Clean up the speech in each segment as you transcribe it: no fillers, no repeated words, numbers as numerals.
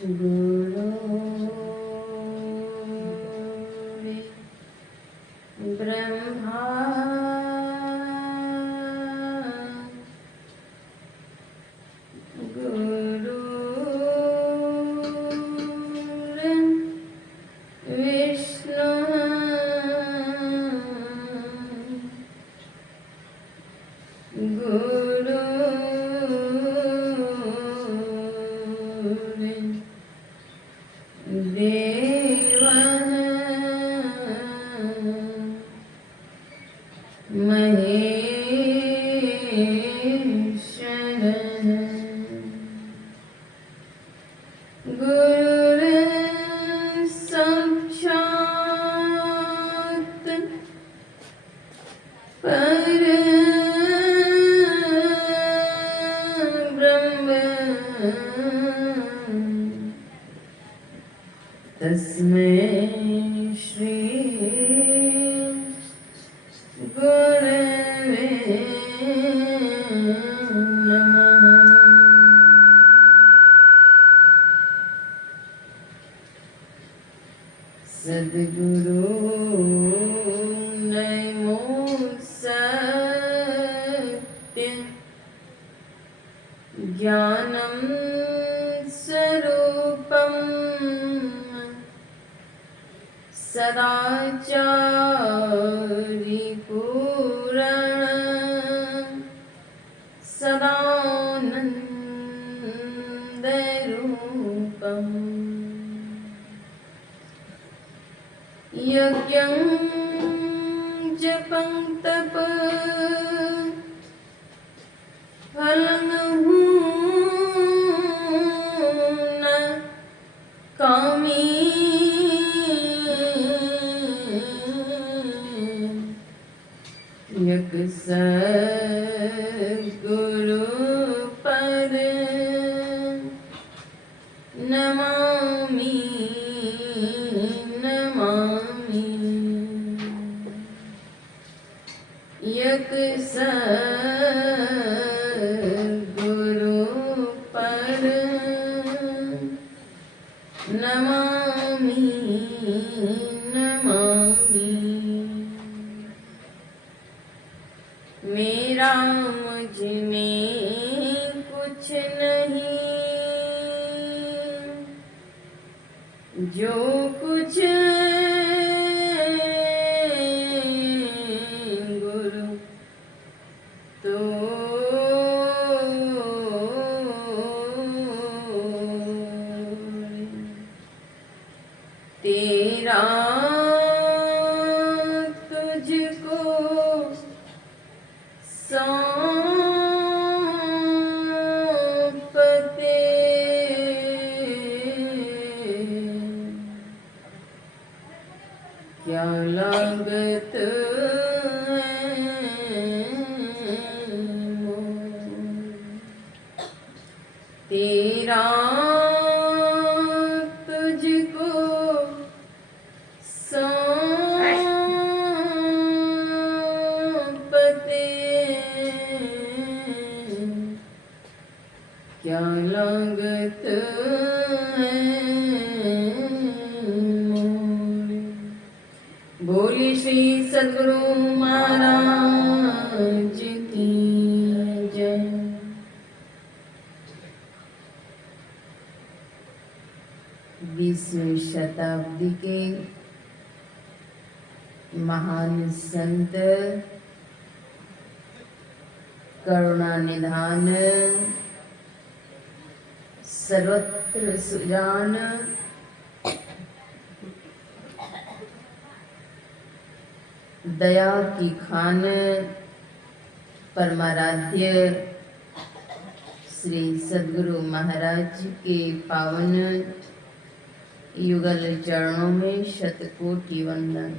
गुरु ब्रह्मा गुरु विष्णु गुरु देव महेश्वर गुरु साक्षात् परब्रह्म तस्मै श्री गुरवे नमः। सद्गुरु नमो सत्य ज्ञानं स्वरूपम् सदाचारी पूरण सदानंद रूपम् यज्ञं जपं तप फलं न कामी यक सद्गुरु पद नमामि नमामि यक सद्गुरु पद नमामि नमामि। मेरा मुझ में कुछ नहीं जो कुछ गुरु तो तेरा तुझको सौंपते क्या लागत तेरा तुझको सौंपते क्या लागत बोली श्री सद्गुरु महाराज की जय। बीसवीं शताब्दी के महान संत करुणा निधान सर्वत्र सुजान दया की खान परमाराध्य श्री सद्गुरु महाराज के पावन युगल चरणों में शतकोटि वंदन।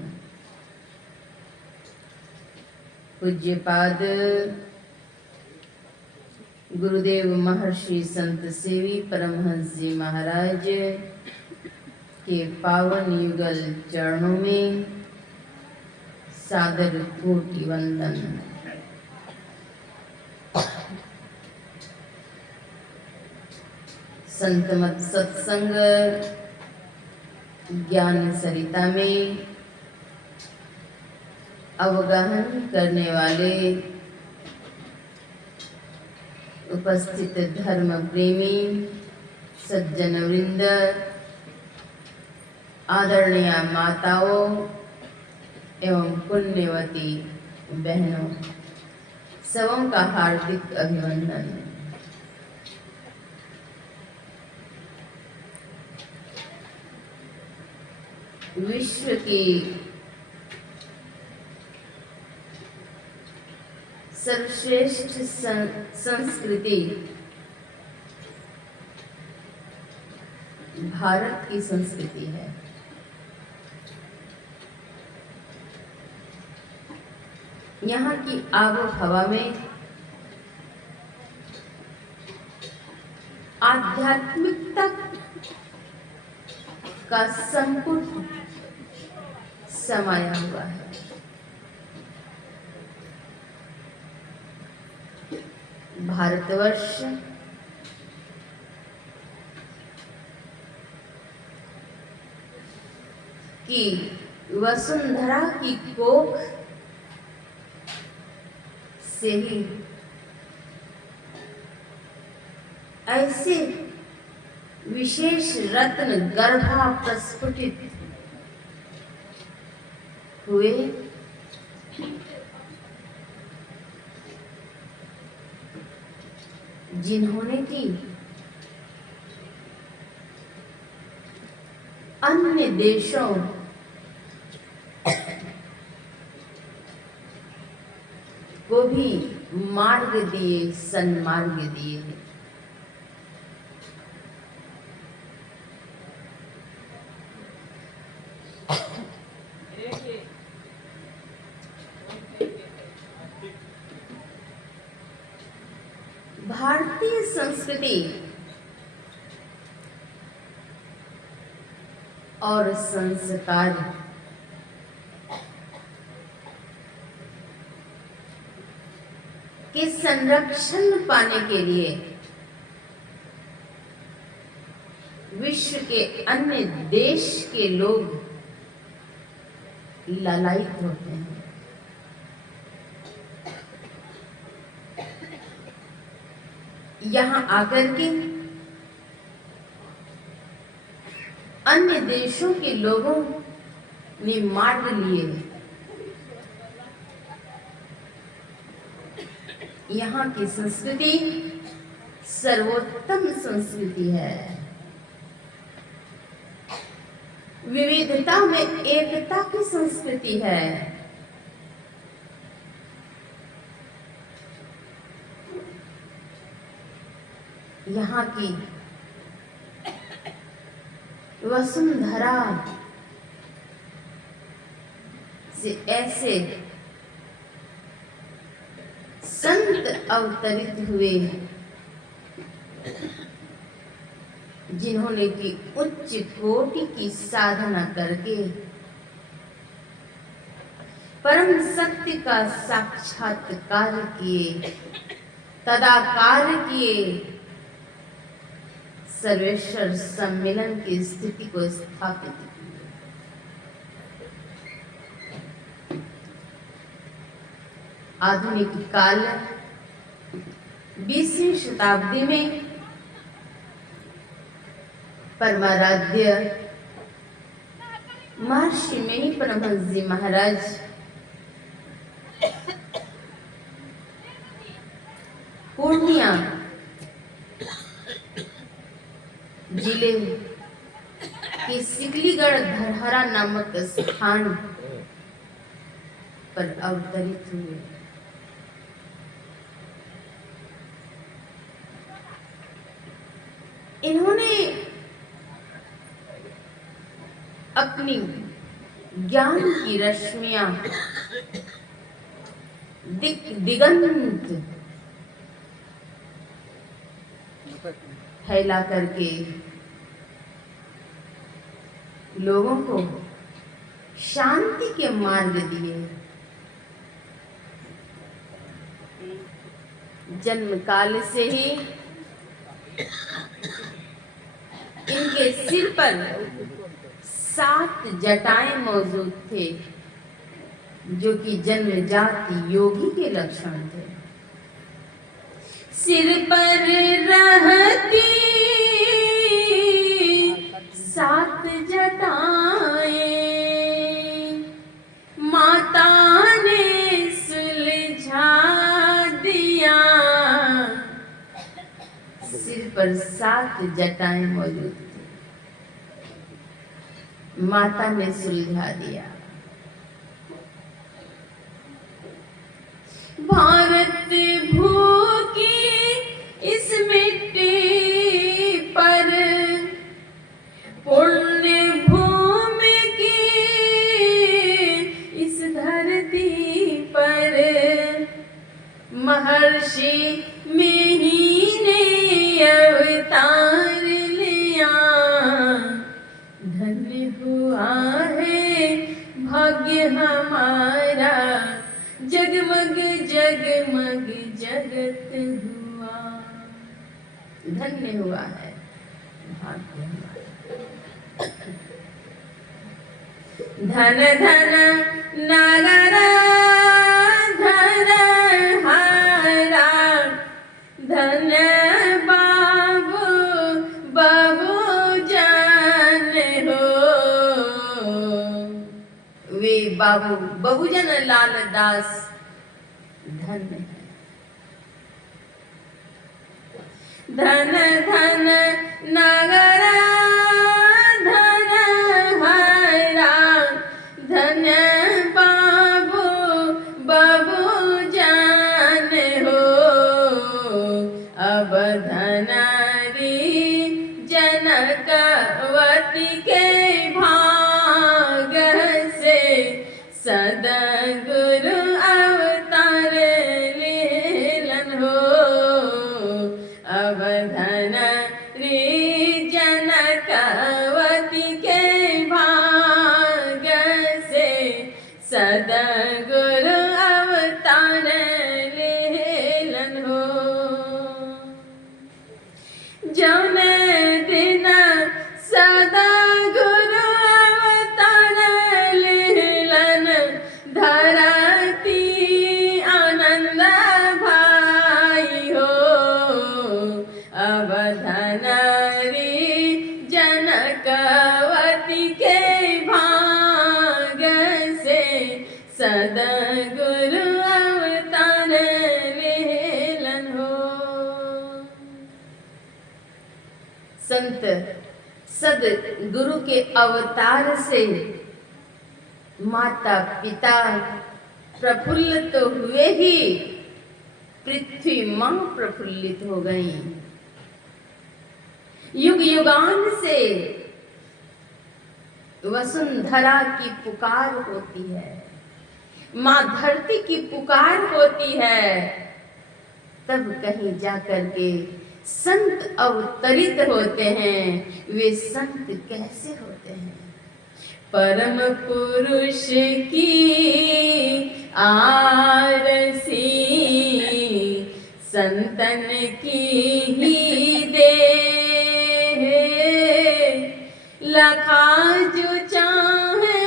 पूज्यपाद गुरुदेव महर्षि संत सेवी परमहंस जी महाराज के पावन युगल चरणों में सादर कोटि वंदन। संतमत सत्संग ज्ञान सरिता में अवगाहन करने वाले उपस्थित धर्म प्रेमी सज्जन वृंद, आदरणीय माताओं एवं पुण्यवती बहनों, सबों का हार्दिक अभिनंदन। विश्व की सर्वश्रेष्ठ संस्कृति भारत की संस्कृति है। यहाँ की आबो हवा में आध्यात्मिकता का संपूर्ण समाया हुआ है। भारतवर्ष की वसुंधरा की कोख से ही ऐसे विशेष रत्न गर्भा प्रस्फुटित हुए जिन्होंने की अन्य देशों को भी मार्ग दिए, सन्मार्ग दिए। भारतीय संस्कृति और संस्कार के संरक्षण पाने के लिए विश्व के अन्य देश के लोग लालायित होते हैं। यहाँ आकर के अन्य देशों के लोगों ने मार्ग लिए। यहाँ की संस्कृति सर्वोत्तम संस्कृति है। विविधता में एकता की संस्कृति है। यहाँ की वसुंधरा से ऐसे संत अवतरित हुए जिन्होंने की उच्च कोटि की साधना करके परम सत्य का साक्षात्कार किए, तदाकार किए, सर्वेश्वर सम्मेलन की स्थिति को स्थापित किया। आधुनिक काल 20वीं शताब्दी में परमाराध्य महर्षि मणि परमहंस जी महाराज पूर्णिया जिले के सिकलीगढ़ धरहरा नामक स्थान पर अवतरित हुए। इन्होंने अपनी ज्ञान की रश्मियां दिगंत फैला करके लोगों को शांति के मार्ग दिए। जन्म काल से ही के सिर पर 7 जटाएं मौजूद थे, जो कि जन्मजात योगी के लक्षण थे। सिर पर रहती 7 जटाएं माता ने सुलझा दिया। सिर पर 7 जटाएं मौजूद थी, माता ने सुलझा दिया। भारत भूखी इस मिट्टी पर, पुण्य भूमि की इस धरती पर, महर्षि मिहि ने अवतार लिया। धन्य हुआ है भाग्य हमारा, जगमग जगमग जगत हुआ। धन्य हुआ है भाग्य हमारा। धन धन नगर धन हरा, धन बाबू बाबू जान हो। वे बाबू बहुजन लाल दास धन्य है। धन धन नगर धन हरा, धन बाबू बाबू जान हो। अब धन री जनकवती के भाग से, सदगुरु अवतार लेलन हो। अब धन री जनकवती के भाग से, सदगुरु अवतार लेलन हो। जौन दिन सदगुरु अवतार लेलन, धरती आनंद भाई हो। अब धन री जनकवती के भाग से, सदगुरु अवतार लेलन हो। संत सदगुरु के अवतार से माता पिता प्रफुल्लित तो हुए ही, पृथ्वी मां प्रफुल्लित हो गई। युग युगान से वसुंधरा की पुकार होती है, मां धरती की पुकार होती है। तब कहीं जाकर के संत अवतरित होते हैं। वे संत कैसे होते हैं? परम पुरुष की आरसी, संतन की ही दे। लखा जो चाहे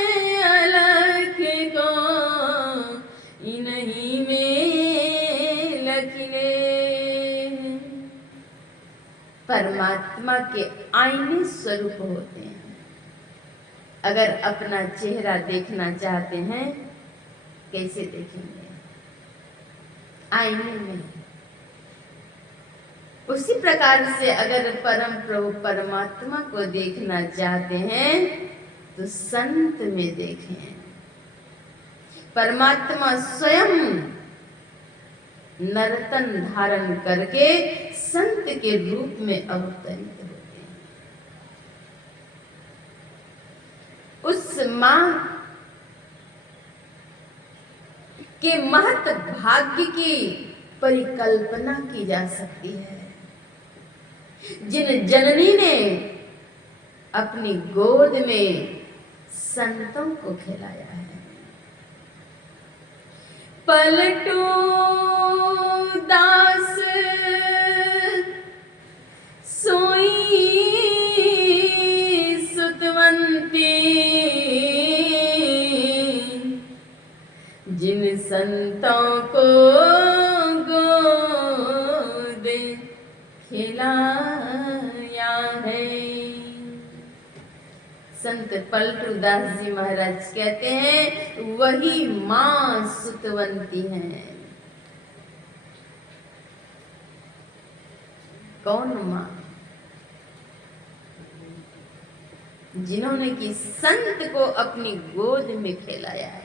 अलख को, इन्हीं में लख ले। परमात्मा के आईने स्वरूप होते हैं। अगर अपना चेहरा देखना चाहते हैं, कैसे देखेंगे? आईने में। उसी प्रकार से अगर परम प्रभु परमात्मा को देखना चाहते हैं, तो संत में देखें। परमात्मा स्वयं नर्तन धारण करके संत के रूप में अवतरित होते हैं। उस मां के महत भाग्य की परिकल्पना की जा सकती है, जिन जननी ने अपनी गोद में संतों को खिलाया है। पलटू दास सोई आया है। संत पलटूदास जी महाराज कहते हैं वही मां सुतवंती है। कौन मां? जिन्होंने कि संत को अपनी गोद में खिलाया है।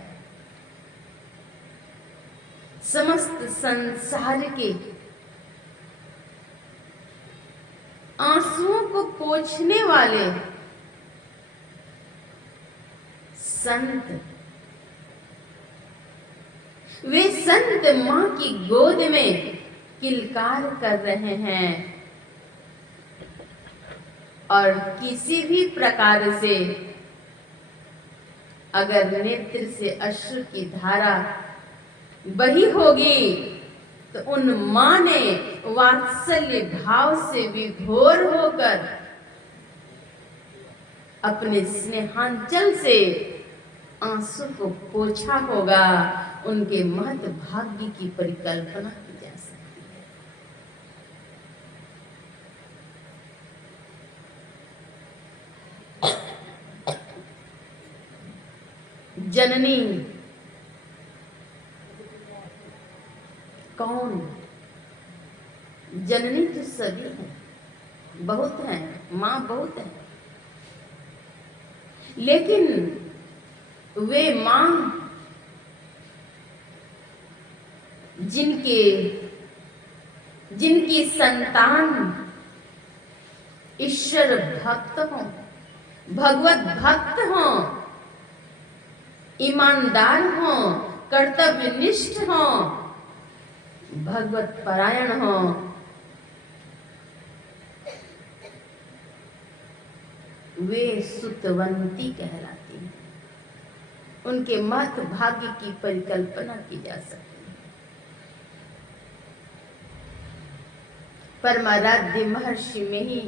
समस्त संसार के आंसुओं को पोंछने वाले संत, वे संत मां की गोद में किलकार कर रहे हैं और किसी भी प्रकार से अगर नेत्र से अश्रु की धारा बही होगी तो उन मां ने वात्सल्य भाव से विभोर होकर अपने स्नेहांचल से आंसू को पोंछा होगा। उनके महत भाग्य की परिकल्पना की जा सकती है। जननी कौन? जननी तो सभी है, बहुत है, मां बहुत है, लेकिन वे मां जिनकी संतान ईश्वर भक्त हों, भगवत भक्त हों, ईमानदार हों, कर्तव्यनिष्ठ हों, भगवत परायण हों, वे सुतवंती कहलाती हैं। उनके महत भाग्य की परिकल्पना की जा सकती है। परमाराध्य महर्षि में ही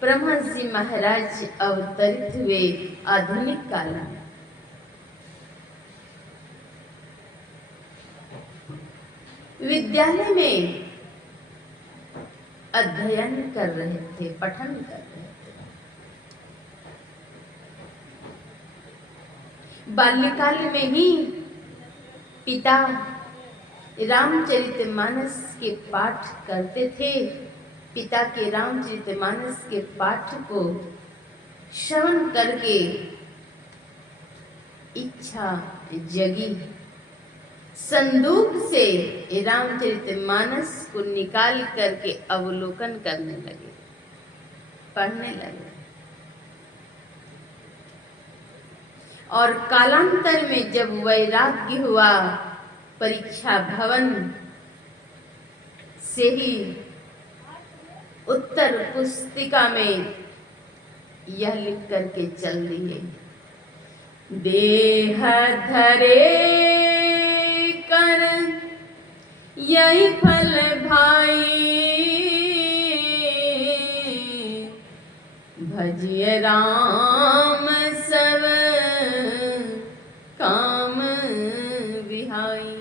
ब्रह्मर्षि जी महाराज अवतरित हुए आधुनिक काल में। विद्यालय में अध्ययन कर रहे थे, पठन कर रहे थे। बाल्यकाल में ही पिता रामचरितमानस के पाठ करते थे। पिता के रामचरितमानस के पाठ को श्रवण करके इच्छा जगी, संदूक से रामचरितमानस को निकाल करके अवलोकन करने लगे, पढ़ने लगे। और कालांतर में जब वैराग्य हुआ, परीक्षा भवन से ही उत्तर पुस्तिका में यह लिख करके चल दिए, देह धरे कर यही फल भाई, भजिय राम सब काम विहाई।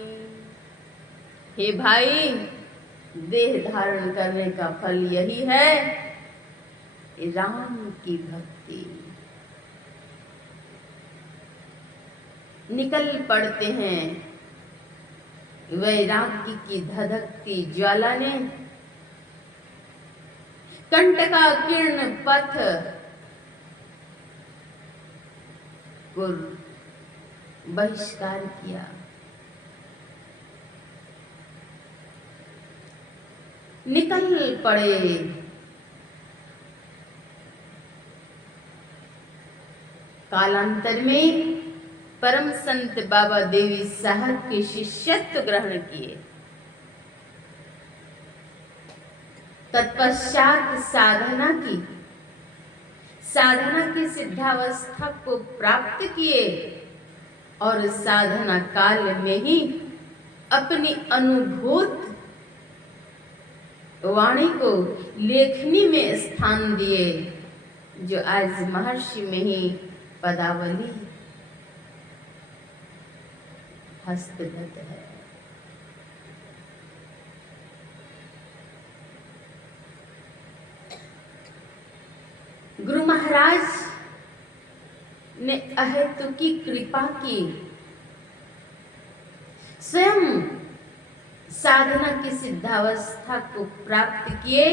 हे भाई, देह धारण करने का फल यही है, राम की भक्ति। निकल पड़ते हैं। वैराग्य की धधकती ज्वाला ने कंटका किरण पथ को बहिष्कार किया। निकल पड़े। कालांतर में परम संत बाबा देवी साहब के शिष्यत्व ग्रहण किए। तत्पश्चात साधना की सिद्धावस्था को प्राप्त किए और साधना काल में ही अपनी अनुभूत वाणी को लेखनी में स्थान दिए, जो आज महर्षि में ही पदावली हस्तगत है। गुरु महाराज ने अहेतु की कृपा की, स्वयं साधना की सिद्धावस्था को प्राप्त किए।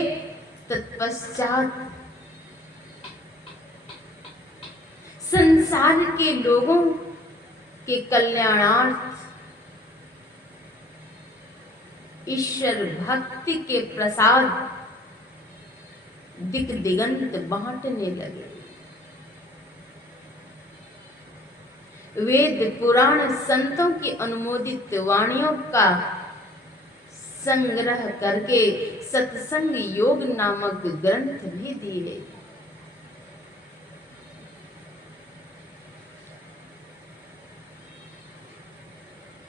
तत्पश्चात संसार के लोगों के कल्याणार्थ ईश्वर भक्ति के प्रसाद दिक दिगंत बांटने लगे। वेद पुराण संतों की अनुमोदित वाणियों का संग्रह करके सत्संग योग नामक ग्रंथ भी दिए।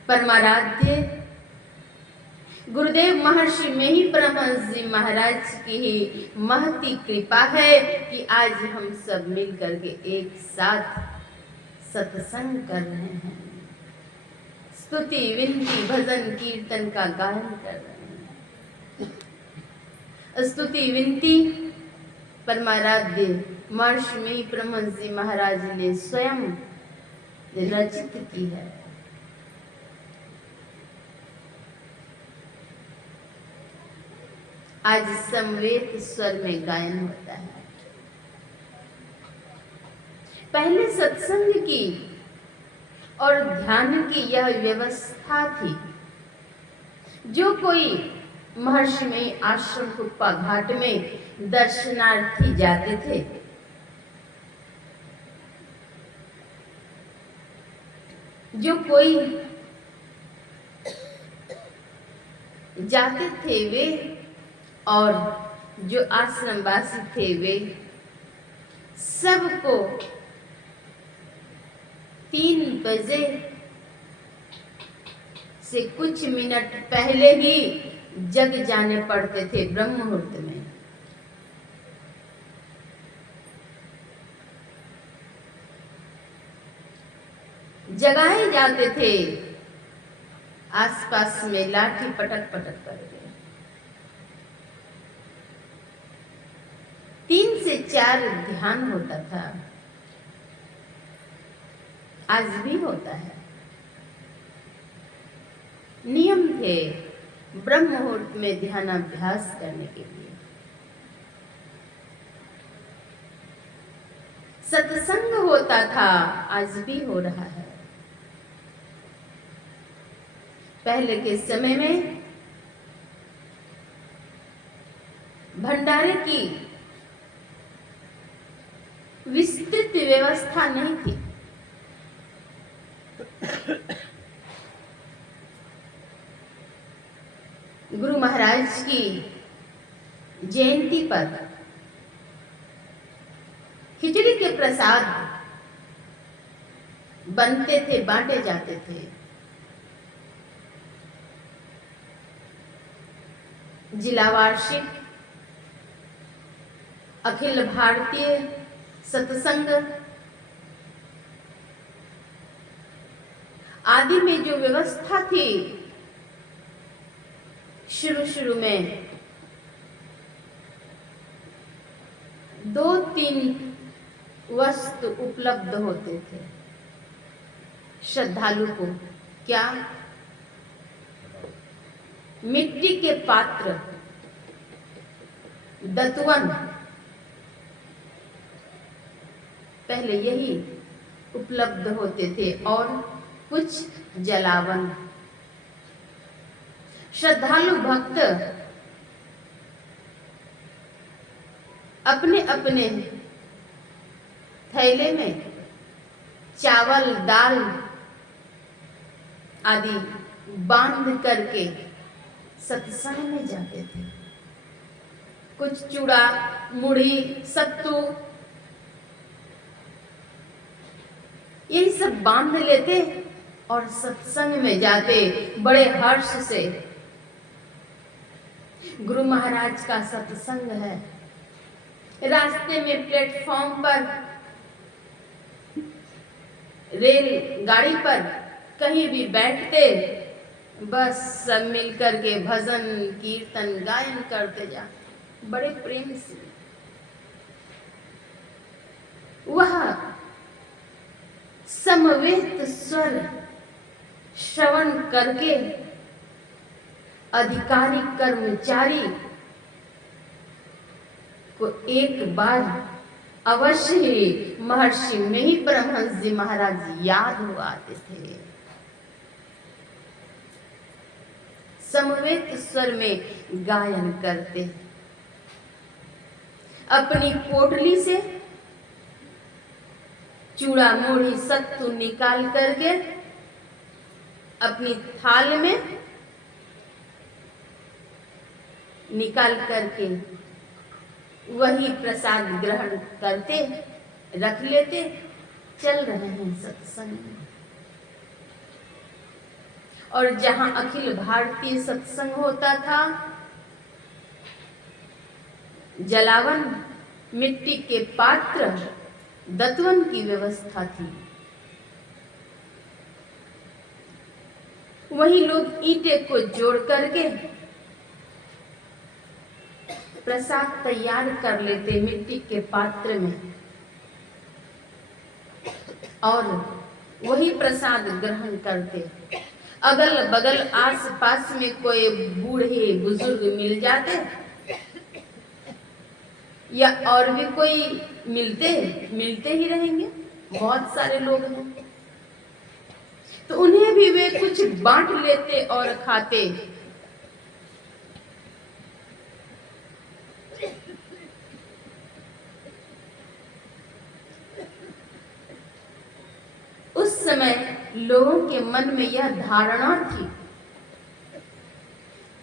परमाराध्य गुरुदेव महर्षि में ही परमहंस जी महाराज की ही महती कृपा है कि आज हम सब मिल करके एक साथ सत्संग कर रहे हैं, स्तुति विनती भजन कीर्तन का गायन कर रहे हैं। स्तुति विनती परमाराध्य महर्षि में ही परमहंस जी महाराज ने स्वयं रचित की है। आज समवेत स्वर में गायन होता है। पहले सत्संग की और ध्यान की यह व्यवस्था थी। जो कोई महर्षि में आश्रम कुप्पा घाट में दर्शनार्थी जाते थे, जो कोई जाते थे वे और जो आश्रमवासी थे वे सबको 3 बजे से कुछ मिनट पहले ही जग जाने पड़ते थे। ब्रह्म मुहूर्त में जगाए जाते थे। आसपास में लाठी पटक पटक करके 3 से 4 ध्यान होता था। आज भी होता है। नियम थे ब्रह्म मुहूर्त में ध्यानाभ्यास करने के लिए। सत्संग होता था, आज भी हो रहा है। पहले के समय में भंडारे की विस्तृत व्यवस्था नहीं थी। गुरु महाराज की जयंती पर खिचड़ी के प्रसाद बनते थे, बांटे जाते थे। जिला वार्षिक, अखिल भारतीय सत्संग आदि में जो व्यवस्था थी, शुरू में 2-3 वस्तु उपलब्ध होते थे श्रद्धालु को। क्या? मिट्टी के पात्र, दतवन, पहले यही उपलब्ध होते थे और कुछ जलावन। श्रद्धालु भक्त अपने अपने थैले में चावल, दाल आदि बांध करके सत्संग में जाते थे। कुछ चूड़ा, मुढ़ी, सत्तू यही सब बांध लेते और सत्संग में जाते बड़े हर्ष से। गुरु महाराज का सत्संग है। रास्ते में प्लेटफॉर्म पर, रेल गाड़ी पर कहीं भी बैठते, बस सब मिल करके भजन कीर्तन गायन करते जा, बड़े प्रेम से। वह समवेत स्वर श्रवण करके अधिकारी कर्मचारी को एक बार अवश्य ही महर्षि में ही परमहंस जी महाराज याद हुआ आते थे। समवेत स्वर में गायन करते, अपनी पोटली से चूड़ा मोड़ी सत्तू निकाल करके अपनी थाल में निकाल करके वही प्रसाद ग्रहण करते, रख लेते, चल रहे हैं सत्संग में। और जहां अखिल भारतीय सत्संग होता था, जलावन, मिट्टी के पात्र, दतवन की व्यवस्था थी। वही लोग ईंटें को जोड़ करके प्रसाद तैयार कर लेते मिट्टी के पात्र में, और वही प्रसाद ग्रहण करते। अगल बगल आस पास में कोई बूढ़े बुजुर्ग मिल जाते या और भी कोई मिलते ही रहेंगे, बहुत सारे लोग हैं, तो उन्हें भी वे कुछ बांट लेते और खाते। उस समय लोगों के मन में यह धारणा थी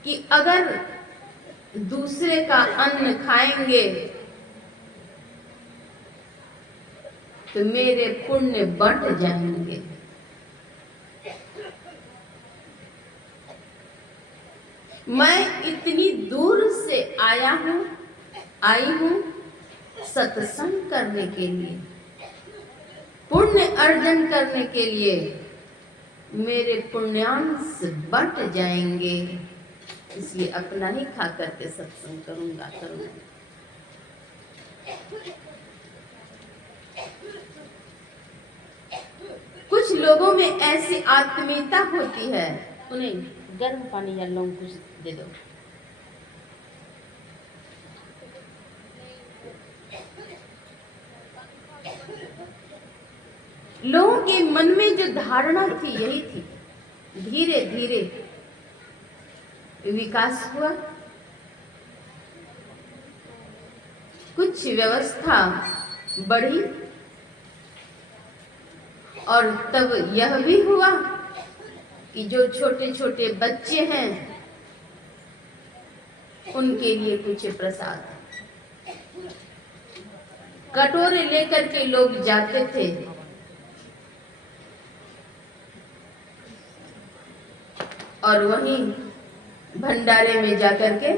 कि अगर दूसरे का अन्न खाएंगे तो मेरे पुण्य बंट जाएंगे। मैं इतनी दूर से आई हूं सत्संग करने के लिए, पुण्य अर्जन करने के लिए, मेरे पुण्यांश बंट जाएंगे, इसलिए अपना ही खा करके सत्संग करूंगा। कुछ लोगों में ऐसी आत्मीयता होती है, उन्हें गर्म पानी या लौंग कुछ दे दो। लोगों के मन में जो धारणा थी यही थी। धीरे धीरे विकास हुआ, कुछ व्यवस्था बढ़ी, और तब यह भी हुआ कि जो छोटे छोटे बच्चे हैं उनके लिए कुछ प्रसाद, कटोरे लेकर के लोग जाते थे, और वहीं भंडारे में जाकर के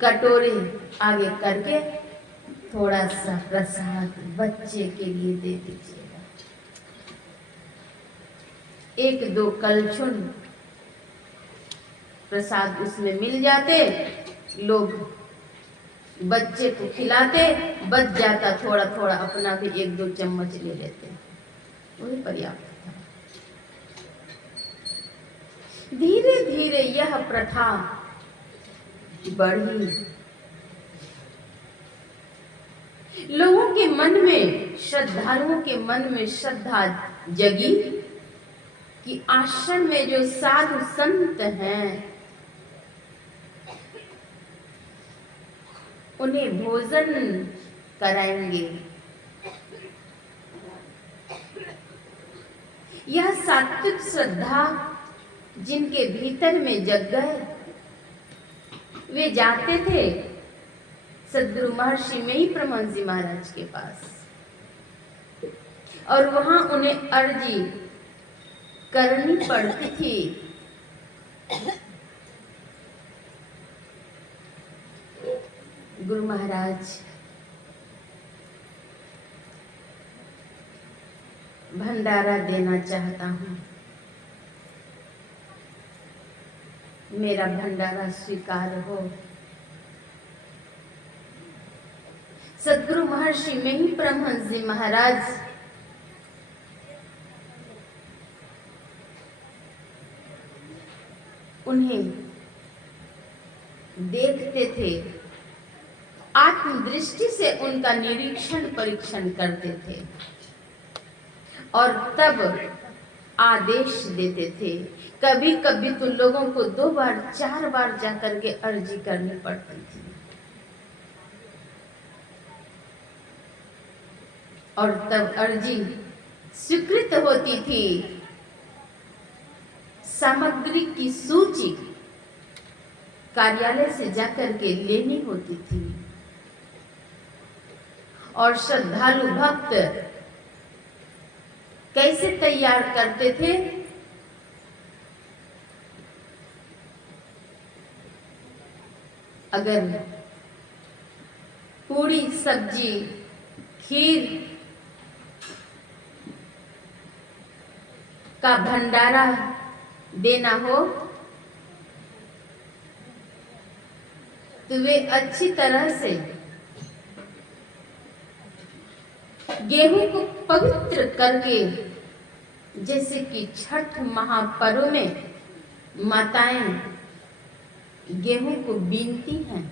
कटोरे आगे करके थोड़ा सा प्रसाद बच्चे के लिए दे दीजिएगा। एक दो कलछुन प्रसाद उसमें मिल जाते, लोग बच्चे को खिलाते, बच जाता थोड़ा थोड़ा, अपना भी एक दो चम्मच ले लेते, वही पर्याप्त था। धीरे धीरे यह प्रथा बढ़ी, लोगों के मन में, श्रद्धालुओं के मन में श्रद्धा जगी कि आश्रम में जो साधु संत हैं उन्हें भोजन कराएंगे। यह सात्विक श्रद्धा जिनके भीतर में जग गए, वे जाते थे सद्गुरु महर्षि में ही परमहंस जी महाराज के पास, और वहां उन्हें अर्जी करनी पड़ती थी। गुरु महाराज, भंडारा देना चाहता हूं, मेरा भंडारा स्वीकार हो। सदगुरु महर्षि मेही परमहंस जी महाराज उन्हें देखते थे, आत्मदृष्टि से उनका निरीक्षण परीक्षण करते थे और तब आदेश देते थे। कभी कभी तो लोगों को 2 बार 4 बार जाकर के अर्जी करनी पड़ती थी और तब अर्जी स्वीकृत होती थी। सामग्री की सूची कार्यालय से जाकर के लेनी होती थी और श्रद्धालु भक्त कैसे तैयार करते थे? अगर पूरी सब्जी खीर का भंडारा देना हो तो वे अच्छी तरह से गेहूं को पवित्र करके, जैसे कि छठ महापर्व में माताएं गेहूं को बीनती हैं,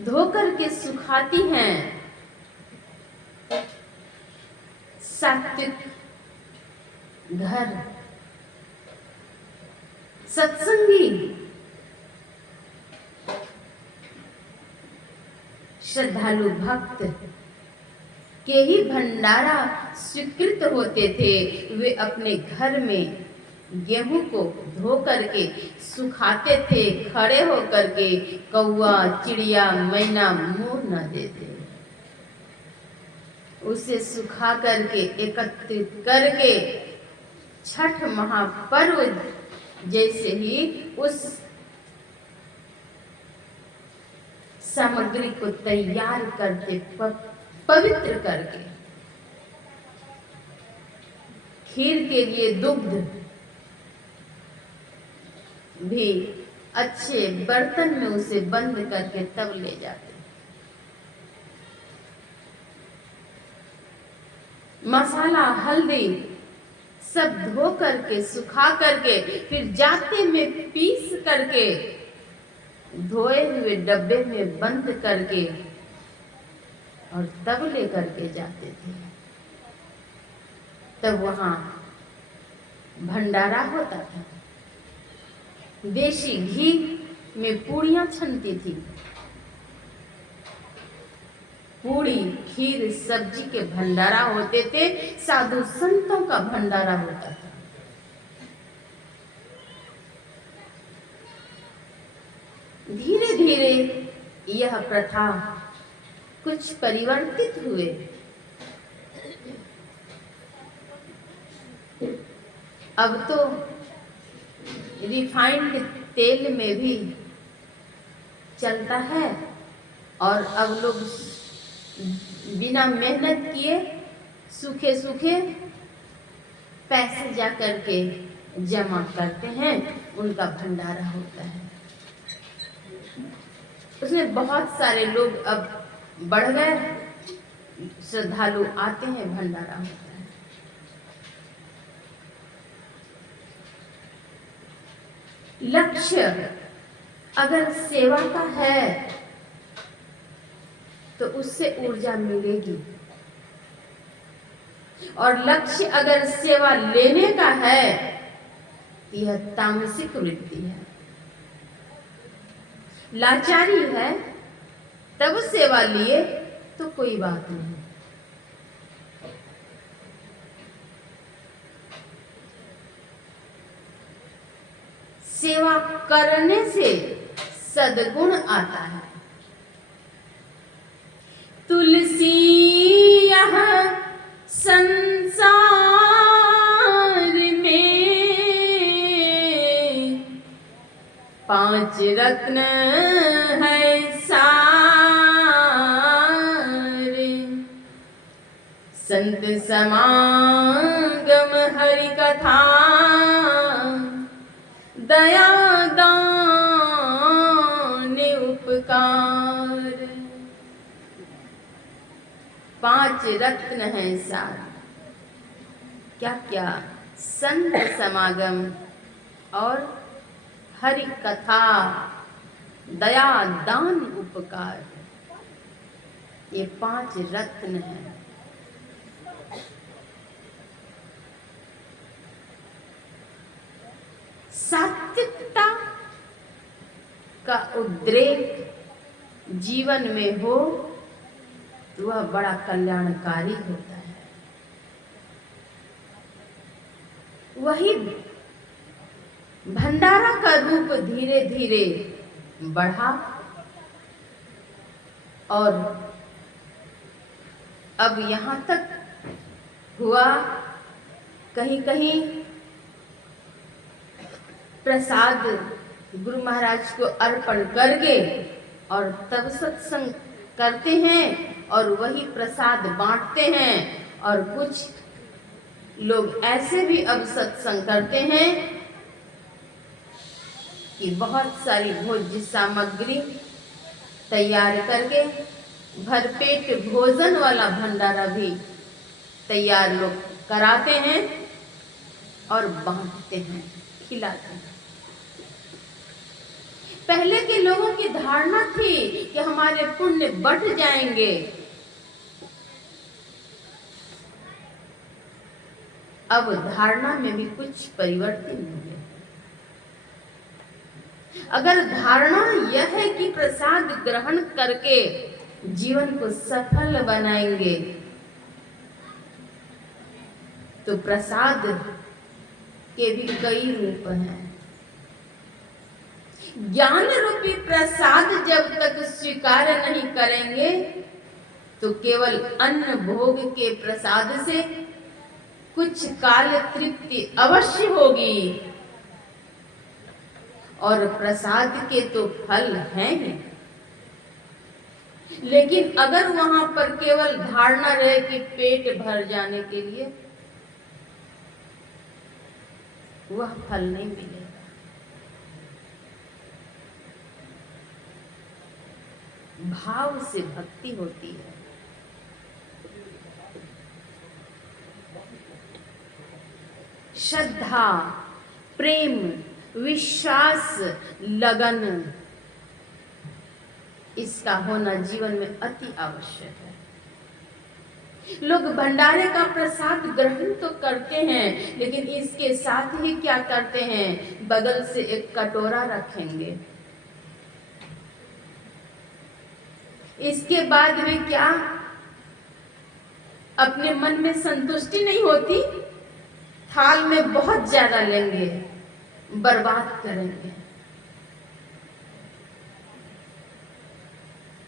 धोकर के सुखाती हैं, सात्विक घर, सत्संगी, श्रद्धालु भक्त के ही भंडारा स्वीकृत होते थे। वे अपने घर में गेहूं को धो करके सुखाते थे, खड़े होकर के कौवा चिड़िया मैना मुंह न देते, उसे सुखा करके एकत्रित करके छठ महापर्व जैसे ही उस सामग्री को तैयार करके पवित्र करके खीर के लिए दुग्ध भी अच्छे बर्तन में उसे बंद करके तब ले जाते। मसाला हल्दी सब धो करके सुखा करके फिर जाते में पीस करके धोए हुए डब्बे में बंद करके और तब ले करके जाते थे। तब वहां भंडारा होता था, देशी घी में पूड़ियां छनती थी, पूड़ी खीर सब्जी के भंडारा होते थे, साधु संतों का भंडारा होता था। धीरे धीरे यह प्रथा कुछ परिवर्तित हुए। अब तो रिफाइंड तेल में भी चलता है और अब लोग बिना मेहनत किए सूखे सूखे पैसे जा करके जमा करते हैं, उनका भंडारा होता है। उसमें बहुत सारे लोग अब बढ़ गए, श्रद्धालु आते हैं, भंडारा होता है। लक्ष्य अगर सेवा का है तो उससे ऊर्जा मिलेगी, और लक्ष्य अगर सेवा लेने का है यह तामसिक वृत्ति है, लाचारी है, तब सेवा लिए तो कोई बात नहीं। सेवा करने से सद्गुण आता है। तुलसी यह संसार में 5 रत्न है सार, संत समागम हरि कथा, दया दान उपकार। 5 रत्न हैं सार। क्या क्या? संत समागम और हरि कथा, दया दान उपकार, ये 5 रत्न हैं। सात्विकता का उद्रेक जीवन में हो तो वह बड़ा कल्याणकारी होता है। वही भंडारा का रूप धीरे धीरे बढ़ा और अब यहाँ तक हुआ, कहीं कहीं प्रसाद गुरु महाराज को अर्पण करके और तब सत्संग करते हैं और वही प्रसाद बांटते हैं। और कुछ लोग ऐसे भी अब सत्संग करते हैं कि बहुत सारी भोज्य सामग्री तैयार करके भरपेट भोजन वाला भंडारा भी तैयार लोग कराते हैं और बांटते हैं, खिलाते हैं। पहले के लोगों की धारणा थी कि हमारे पुण्य बढ़ जाएंगे। अब धारणा में भी कुछ परिवर्तन हुए। अगर धारणा यह है कि प्रसाद ग्रहण करके जीवन को सफल बनाएंगे, तो प्रसाद के भी कई रूप हैं। ज्ञान रूपी प्रसाद जब तक स्वीकार नहीं करेंगे तो केवल अन्न भोग के प्रसाद से कुछ काल तृप्ति अवश्य होगी और प्रसाद के तो फल हैं ही। लेकिन अगर वहां पर केवल धारणा रहे कि पेट भर जाने के लिए, वह फल नहीं मिलेगा। भाव से भक्ति होती है। श्रद्धा, प्रेम, विश्वास, लगन, इसका होना जीवन में अति आवश्यक है। लोग भंडारे का प्रसाद ग्रहण तो करते हैं, लेकिन इसके साथ ही क्या करते हैं? बगल से एक कटोरा रखेंगे। इसके बाद भी क्या? अपने मन में संतुष्टि नहीं होती, थाल में बहुत ज्यादा लेंगे, बर्बाद करेंगे।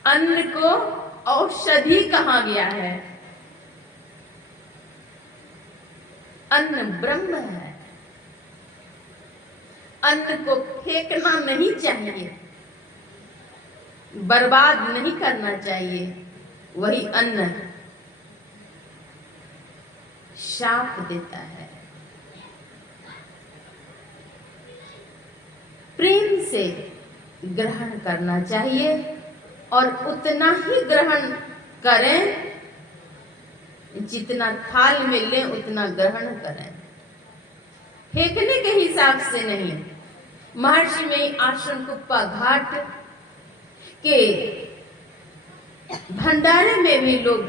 अन्न को औषधि कहा गया है। अन्न ब्रह्म है। अन्न को फेंकना नहीं चाहिए, बर्बाद नहीं करना चाहिए। वही अन्न शाप देता है। प्रेम से ग्रहण करना चाहिए और उतना ही ग्रहण करें जितना थाल में लें, उतना ग्रहण करें, फेंकने के हिसाब से नहीं। महर्षि में आश्रम कुप्पा घाट के भंडारे में भी लोग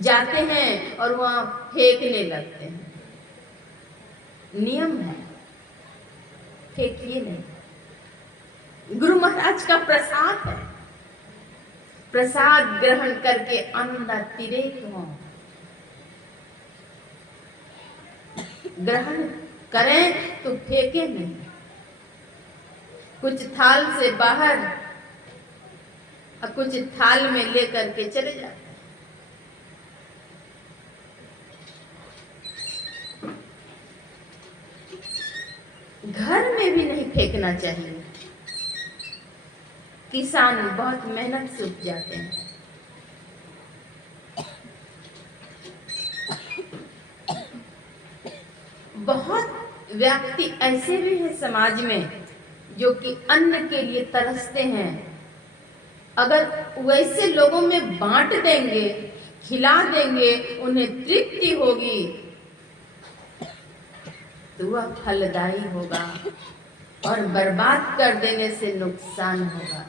जाते हैं और वहां फेंकने लगते हैं। नियम है, फेंकिए नहीं। गुरु महाराज का प्रसाद है। प्रसाद ग्रहण करके आनंद अतिरेक हो, ग्रहण करें तो फेंके नहीं। कुछ थाल से बाहर और कुछ थाल में लेकर के चले जाते हैं। घर में भी नहीं फेंकना चाहिए। किसान बहुत मेहनत से उपजाते हैं। बहुत व्यक्ति ऐसे भी हैं समाज में जो कि अन्न के लिए तरसते हैं, अगर वैसे लोगों में बांट देंगे, खिला देंगे, उन्हें तृप्ति होगी, तो वह फलदायी होगा और बर्बाद कर देने से नुकसान होगा।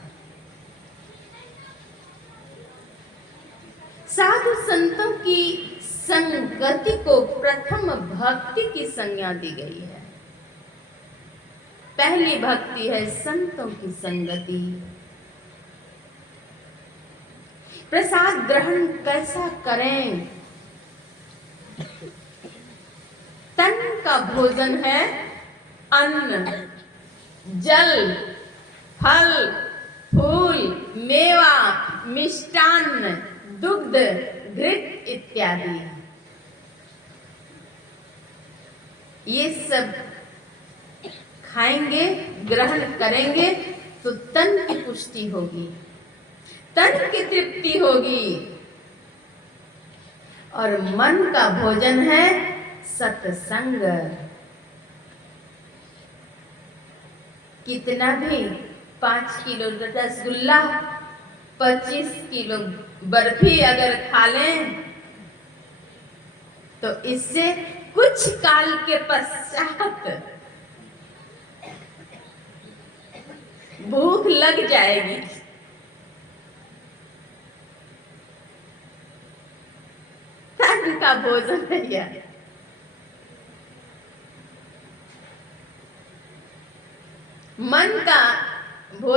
साधु संतों की संगति को प्रथम भक्ति की संज्ञा दी गई है। पहली भक्ति है संतों की संगति। प्रसाद ग्रहण कैसा करें? तन का भोजन है अन्न, जल, फल, फूल, मेवा, मिष्टान्न, दुग्ध, घृत इत्यादि। ये सब खाएंगे, ग्रहण करेंगे तो तन की पुष्टि होगी, तन की तृप्ति होगी। और मन का भोजन है सत्संग। कितना भी 5 किलो रसगुल्ला, 25 किलो बर्फी अगर खा लें तो इससे कुछ काल के पश्चात भूख लग जाएगी। तन का भोजन है यह। मन का